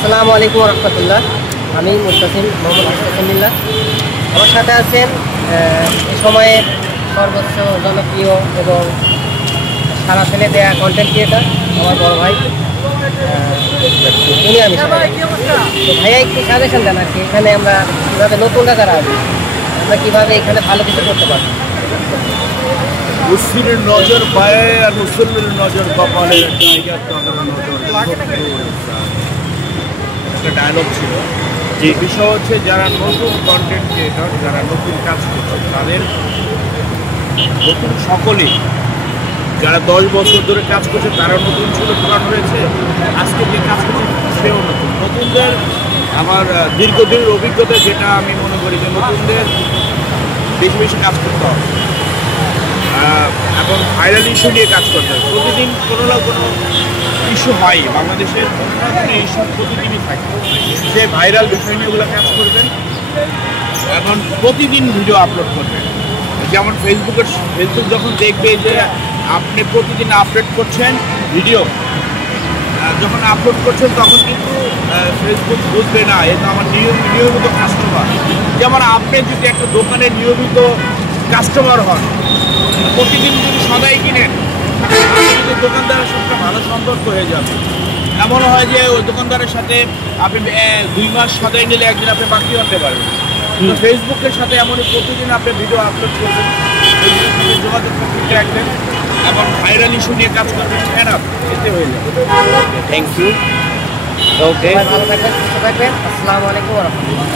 আসসালামু আলাইকুম রহমতুল্লাহ। আমি মুস্তাসিম মোহাম্মদ মুস্তাসিমিল্লাহ। আমার সাথে আছেন এ সময়ের সর্বোচ্চ জনপ্রিয় এবং সারা ফেলে দেয়া কন্টেন্ট ক্রিয়েটার আমার বড় ভাই। উনি আমি তো ভাইয়া একটু সাজেশন দেন আর কি, এখানে আমরা কীভাবে নতুনরা যারা আছি আমরা কীভাবে এখানে ভালো কিছু করতে পারি। মুসলিমের নজর পায়ে আর মুসলিমের নজর কপালে, একটা ডায়লগ ছিল। যে বিষয় হচ্ছে যারা নতুন কন্টেন্ট ক্রিয়েটর, যারা নতুন কাজ করছে তাদের নতুন সকলেই, যারা 10 বছর ধরে কাজ করছে তারা নতুন ছিল, পুরান হয়েছে, আজকে যে কাজ করছে সেও নতুন। নতুনদের আমার দীর্ঘদিনের অভিজ্ঞতা যেটা আমি মনে করি যে নতুনদের বেশি বেশি কাজ করতে হবে। এখন ভাইরাল ইস্যু নিয়ে কাজ করতে হবে। প্রতিদিন কোনো না কোনো ইস্যু হয় বাংলাদেশের, কোনো না কোনো ইস্যু প্রতিদিনই থাকে। যে ভাইরাল বিষয় নিয়ে ওগুলো কাজ করবেন, এখন প্রতিদিন ভিডিও আপলোড করবেন। যেমন ফেসবুক যখন দেখবে যে আপনি প্রতিদিন আপলোড করছেন ভিডিও, যখন আপলোড করছেন তখন কিন্তু ফেসবুক বুঝবে না এটা আমার নিয়মিত কাস্টমার। যেমন আপনি যদি একটা দোকানের নিয়মিত কাস্টমার হন, প্রতিদিন যদি সদাই কিনেন, কিন্তু দোকানদারের সাথে ভালো সম্পর্ক হয়ে যাবে। এমন হয় যে ওই দোকানদারের সাথে আপনি 2 মাস সদাই নিলে একদিন আপনি বাকি আনতে পারবেন। তো ফেসবুকের সাথে এমনই প্রতিদিন আপনি ভিডিও আপলোড করবেন, যোগাযোগ করতে রাখবেন এবং ভাইরাল ইস্যু নিয়ে কাজ করবেন, এতে হয়ে যাবে। Thank you. ওকে, ভালো থাকবেন, সুস্থ থাকবেন। আসসালামু আলাইকুম রহমতুল্লাহ।